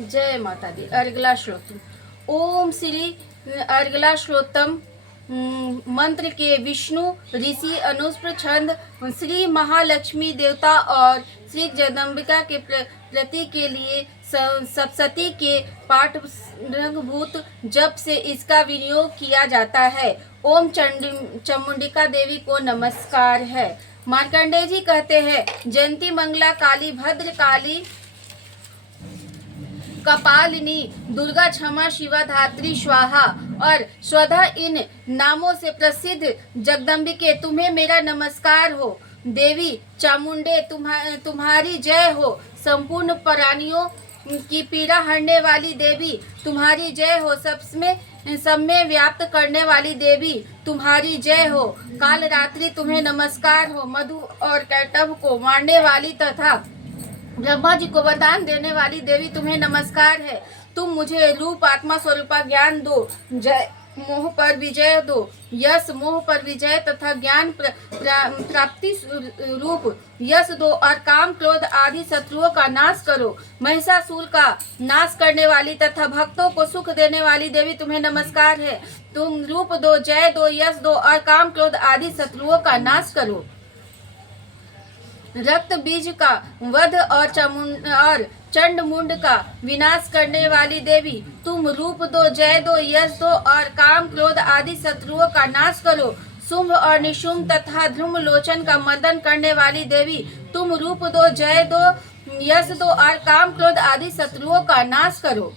जय माता दी। अर्गला श्लोक। ओम श्री अर्गला श्लोतम मंत्र के विष्णु ऋषि अनुस्पर छंद श्री महालक्ष्मी देवता और श्री जगदम्बिका के प्रति के लिए सप्तशती के पाठ रंगभूत जप से इसका विनियोग किया जाता है। ओम चामुंडिका देवी को नमस्कार है। मार्कंडेय जी कहते हैं, जयंती मंगला काली भद्र काली कपालिनी दुर्गा क्षमा शिवा धात्री स्वाहा और स्वधा इन नामों से प्रसिद्ध जगदम्बिके तुम्हें मेरा नमस्कार हो। देवी चामुंडे तुम्हारी जय हो। संपूर्ण प्राणियों की पीड़ा हरने वाली देवी तुम्हारी जय हो। सब में व्याप्त करने वाली देवी तुम्हारी जय हो। काल रात्रि तुम्हें नमस्कार हो। मधु और कैटभ को मारने वाली तथा ब्रह्मा जी को वरदान देने वाली देवी तुम्हें नमस्कार है। तुम मुझे रूप आत्मा स्वरूपा ज्ञान दो। जय मोह पर विजय दो। यश मोह पर विजय तथा ज्ञान प्राप्ति रूप यश दो और काम क्रोध आदि शत्रुओं का नाश करो। महिषासुर का नाश करने वाली तथा भक्तों को सुख देने वाली देवी तुम्हें नमस्कार है। तुम रूप दो, जय दो, यश दो और काम क्रोध आदि शत्रुओं का नाश करो। रक्त बीज का वध और चंड मुंड का विनाश करने वाली देवी तुम रूप दो, जय दो, यश दो और काम क्रोध आदि शत्रुओं का नाश करो। शुंभ और निशुंभ तथा ध्रुम लोचन का मर्दन करने वाली देवी तुम रूप दो, जय दो, यश दो और काम क्रोध आदि शत्रुओं का नाश करो।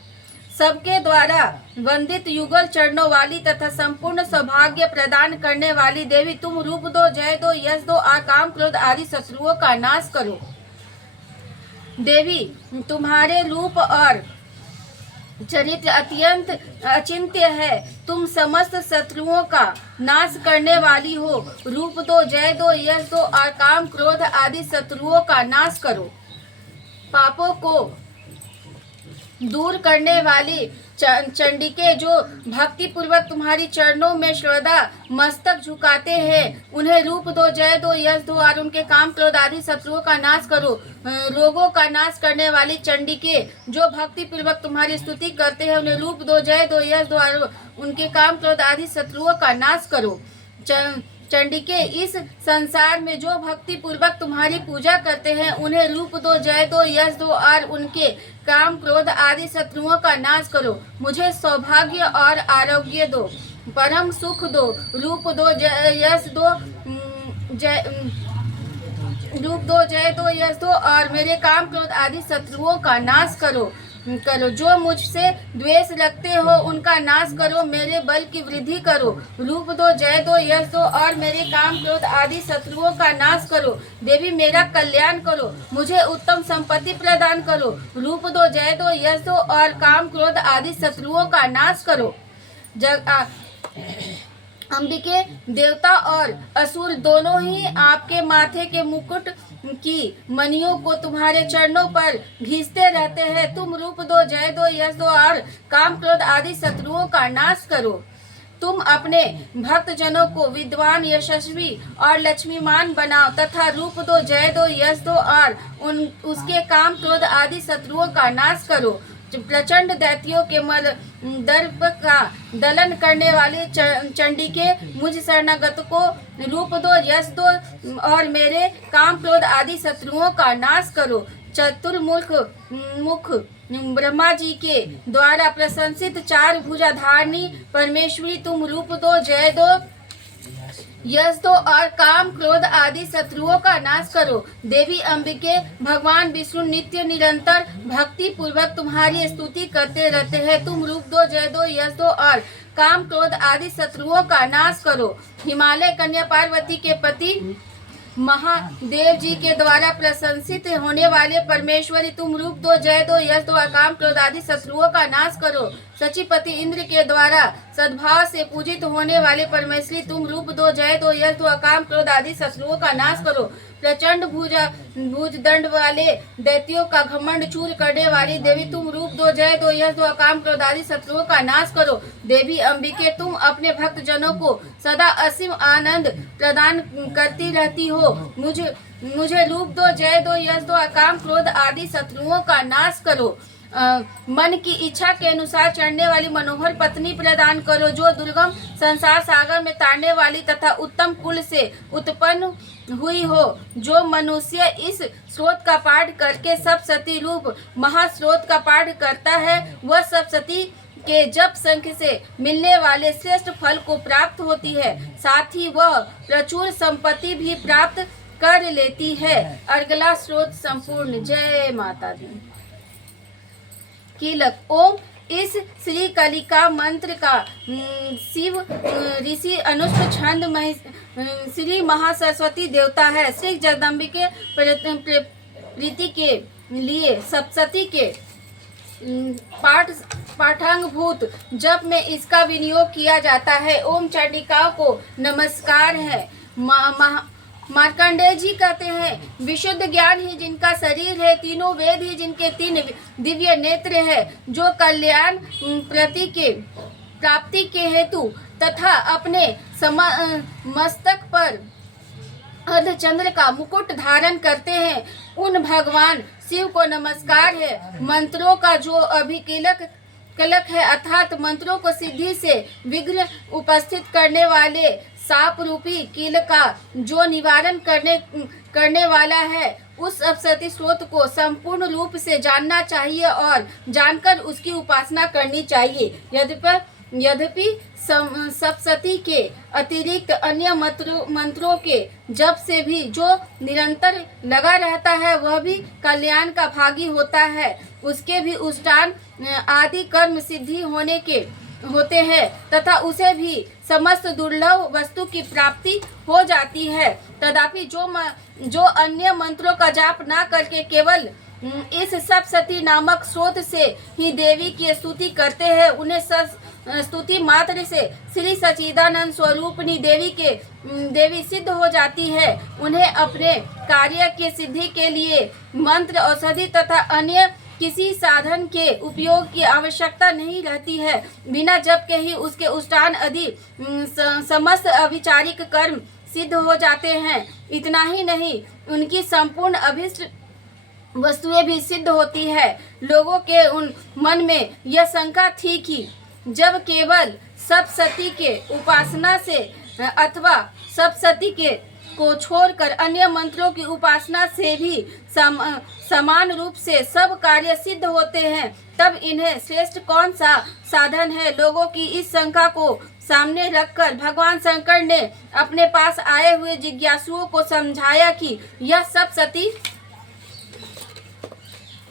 सबके द्वारा वंदित युगल चरणों वाली तथा संपूर्ण सौभाग्य प्रदान करने वाली देवी तुम रूप दो, जय दो, यश दो और काम क्रोध आदि शत्रुओं का नाश करो। देवी तुम्हारे रूप और चरित्र अत्यंत अचिंत्य है। तुम समस्त शत्रुओं का नाश करने वाली हो। रूप दो, जय दो, यश दो और काम क्रोध आदि शत्रुओं का नाश करो। पापों को दूर करने वाली चंडिके जो भक्ति पूर्वक तुम्हारी चरणों में श्रद्धा मस्तक झुकाते हैं, उन्हें रूप दो, जय दो, यश दो और उनके काम क्रोध आदि शत्रुओं का नाश करो। रोगों का नाश करने वाली चंडिके जो भक्ति पूर्वक तुम्हारी स्तुति करते हैं, उन्हें रूप दो, जय दो, यश दो और उनके काम क्रोध आदि शत्रुओं का नाश करो। चंडिके इस संसार में जो भक्ति पूर्वक तुम्हारी पूजा करते हैं, उन्हें रूप दो, जय दो, यश दो और उनके काम क्रोध आदि शत्रुओं का नाश करो। मुझे सौभाग्य और आरोग्य दो, परम सुख दो। रूप दो, यश दो, रूप दो, जय दो, यश दो और मेरे काम क्रोध आदि शत्रुओं का नाश करो। जो मुझसे द्वेष रखते हो उनका नाश करो। मेरे बल की वृद्धि करो। रूप दो, जय दो, यश दो और मेरे काम क्रोध आदि शत्रुओं का नाश करो। देवी मेरा कल्याण करो। मुझे उत्तम संपत्ति प्रदान करो। रूप दो, जय दो, यश दो और काम क्रोध आदि शत्रुओं का नाश करो। अंबिके देवता और असुर दोनों ही आपके माथे के मुकुट की मणियों को तुम्हारे चरणों पर घिसते रहते हैं। तुम रूप दो, जय दो, यश दो और काम क्रोध आदि शत्रुओं का नाश करो। तुम अपने भक्त जनों को विद्वान, यशस्वी और लक्ष्मीमान बनाओ तथा रूप दो, जय दो, यश दो और उसके काम क्रोध आदि शत्रुओं का नाश करो। प्रचंड दैत्यों के दर्प का दलन करने वाले चंडिके मुझ शरणागत को रूप दो, यश दो और मेरे काम क्रोध आदि शत्रुओं का नाश करो। चतुर्मुख ब्रह्मा जी के द्वारा प्रशंसित चार भुजाधारिणी परमेश्वरी तुम रूप दो, जय दो, यश दो और काम क्रोध आदि शत्रुओं का नाश करो। देवी अंबिके भगवान विष्णु नित्य निरंतर भक्ति पूर्वक तुम्हारी स्तुति करते रहते हैं। तुम रूप दो, जय दो, यश दो और काम क्रोध आदि शत्रुओं का नाश करो। हिमालय कन्या पार्वती के पति महादेव जी के द्वारा प्रशंसित होने वाले परमेश्वरी तुम रूप दो, जय दो, यश दो और काम क्रोध आदि शत्रुओं का नाश करो। सचिपति इंद्र के द्वारा सद्भाव से पूजित होने वाले परमेश्वरी तुम रूप दो, जय दो, यश दो और काम क्रोध आदि शत्रुओं का नाश करो। प्रचंड भुज दंड वाले दैत्यों का घमंड चूर करने वाली देवी तुम रूप दो, जय दो, यश दो और काम क्रोध आदि शत्रुओं का नाश करो। देवी अंबिके तुम अपने भक्त जनों को सदा असीम आनंद प्रदान करती रहती हो। मुझे रूप दो, जय दो, यश दो और काम क्रोध आदि शत्रुओं का नाश करो। मन की इच्छा के अनुसार चढ़ने वाली मनोहर पत्नी प्रदान करो, जो दुर्गम संसार सागर में तारने वाली तथा उत्तम कुल से उत्पन्न हुई हो। जो मनुष्य इस स्रोत का पाठ करके सप्तशती रूप महास्रोत का पाठ करता है, वह सप्तशती के जप संख्य से मिलने वाले श्रेष्ठ फल को प्राप्त होती है, साथ ही वह प्रचुर संपत्ति भी प्राप्त कर लेती है। अगला स्रोत संपूर्ण। जय माता दी। कीलक। ओम इस श्री कलिका मंत्र का शिव ऋषि अनुष्ठ छंद श्री महासरस्वती देवता है। श्री जगदम्बिके प्रीति के लिए सप्तशती के पाठांगभूत जप में इसका विनियोग किया जाता है। ओम चंडिका को नमस्कार है। मार्कंडेय जी कहते हैं, विशुद्ध ज्ञान ही जिनका शरीर है, तीनों वेद ही जिनके तीन दिव्य नेत्र है, जो कल्याण प्रति के प्राप्ति के हेतु तथा अपने मस्तक पर अर्धचंद्र का मुकुट धारण करते हैं, उन भगवान शिव को नमस्कार है। मंत्रों का जो कलक है, अर्थात मंत्रों को सिद्धि से विघ्न उपस्थित करने वाले साप रूपी कील का जो निवारण करने वाला है, उस सप्तशती स्रोत को संपूर्ण रूप से जानना चाहिए और जानकर उसकी उपासना करनी चाहिए। यद्यपि सप्तशती के अतिरिक्त अन्य मंत्रों के जप से भी जो निरंतर लगा रहता है, वह भी कल्याण का भागी होता है। उसके भी उष्टान आदि कर्म सिद्धि होते हैं तथा उसे भी समस्त दुर्लभ वस्तु की प्राप्ति हो जाती है। तथापि जो अन्य मंत्रों का जाप ना करके केवल इस सप्तशती नामक स्रोत से ही देवी की स्तुति करते हैं, उन्हें स्तुति मात्र से श्री सच्चिदानंद स्वरूपनी देवी सिद्ध हो जाती है। उन्हें अपने कार्य की सिद्धि के लिए मंत्र, औषधि तथा अन्य किसी साधन के उपयोग की आवश्यकता नहीं रहती है। बिना जप के ही उसके उष्टान आदि समस्त अविचारिक कर्म सिद्ध हो जाते हैं। इतना ही नहीं, उनकी संपूर्ण अभिष्ट वस्तुएं भी सिद्ध होती है। लोगों के उन मन में यह शंका थी कि जब केवल सप्तशती के उपासना से अथवा सप्तशती के को छोड़कर अन्य मंत्रों की उपासना से भी समान रूप से सब कार्य सिद्ध होते हैं, तब इन्हें श्रेष्ठ कौन सा साधन है। लोगों की इस शंका को सामने रखकर भगवान शंकर ने अपने पास आए हुए जिज्ञासुओं को समझाया कि यह सप्तशती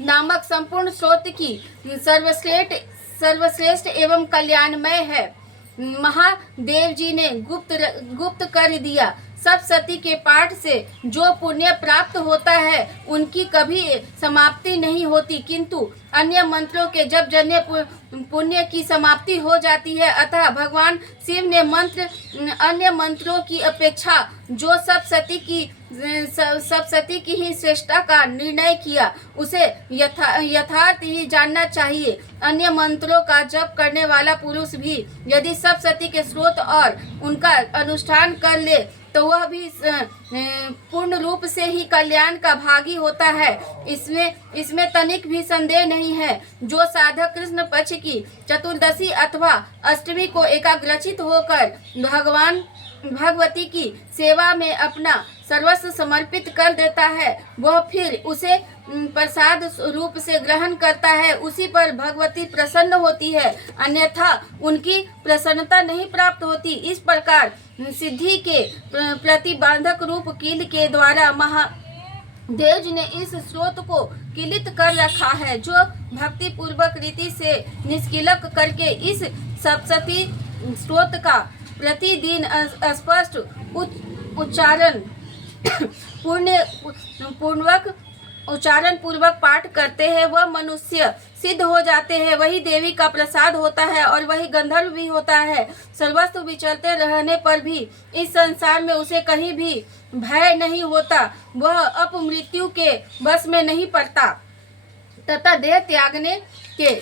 नामक संपूर्ण स्रोत की सर्वश्रेष्ठ एवं कल्याणमय है। महादेव जी ने गुप्त कर दिया। सप्तशती के पाठ से जो पुण्य प्राप्त होता है, उनकी कभी समाप्ति नहीं होती, किंतु अन्य मंत्रों के जप जन्य पुण्य की समाप्ति हो जाती है। अतः भगवान शिव ने अन्य मंत्रों की अपेक्षा जो सप्तशती की ही श्रेष्ठता का निर्णय किया, उसे यथार्थ ही जानना चाहिए। अन्य मंत्रों का जप करने वाला पुरुष भी यदि सप्तशती के स्रोत और उनका अनुष्ठान कर ले, तो वह भी पूर्ण रूप से ही कल्याण का भागी होता है। इसमें तनिक भी संदेह नहीं है। जो साधक कृष्ण पक्ष की चतुर्दशी अथवा अष्टमी को एकाग्रचित होकर भगवती की सेवा में अपना सर्वस्व समर्पित कर देता है, वह फिर उसे प्रसाद रूप से ग्रहण करता है। उसी पर भगवती प्रसन्न होती है, अन्यथा उनकी प्रसन्नता नहीं प्राप्त होती। इस प्रकार सिद्धि के प्रतिबंधक रूप कील के द्वारा महादेव जी ने इस स्रोत को किलित कर रखा है, जो भक्ति पूर्वक रीति से निष्किलक करके इस सप्तशती स्रोत का प्रतिदिन स्पष्ट उच्चारण पूर्वक पाठ करते हैं, वह मनुष्य सिद्ध हो जाते हैं। वही देवी का प्रसाद होता है और वही गंधर्व भी होता है। सर्वस्व विचरते रहने पर भी इस संसार में उसे कहीं भी भय नहीं होता। वह अपमृत्यु के बस में नहीं पड़ता तथा देह त्यागने के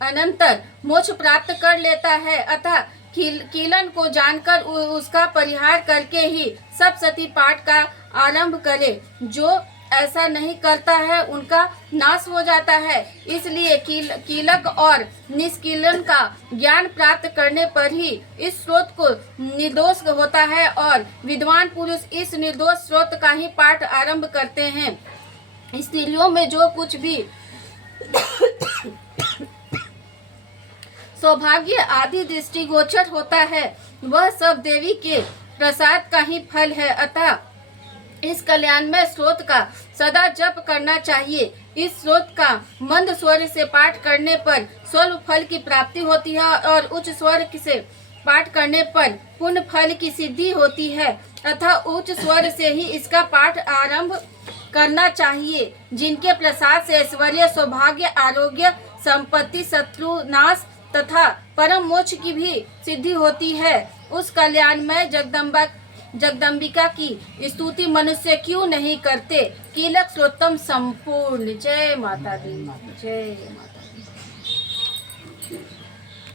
अनंतर मोक्ष प्राप्त कर लेता है। अतः कीलन को जानकर उसका परिहार करके ही सप्तशती पाठ का आरंभ करे। जो ऐसा नहीं करता है उनका नाश हो जाता है। इसलिए कीलक और निष्कीलन का ज्ञान प्राप्त करने पर ही इस स्रोत को निर्दोष होता है और विद्वान पुरुष इस निर्दोष स्रोत का ही पाठ आरंभ करते हैं। स्त्रियों में जो कुछ भी सौभाग्य आदि दृष्टिगोचर होता है वह सब देवी के प्रसाद का ही फल है। अतः इस कल्याणमय स्रोत का सदा जप करना चाहिए। इस स्रोत का मंद स्वर से पाठ करने पर स्वल्प फल की प्राप्ति होती है और उच्च स्वर से पाठ करने पर पुण्य फल की सिद्धि होती है। अतः उच्च स्वर से ही इसका पाठ आरंभ करना चाहिए। जिनके प्रसाद से ऐश्वर्य, सौभाग्य, आरोग्य, संपत्ति, शत्रु नाश तथा परम मोक्ष की भी सिद्धि होती है, उस कल्याणमय जगदम्बिका की स्तुति मनुष्य क्यों नहीं करते। कीलक श्रोतम संपूर्ण। जय माता दी, जय माता दी।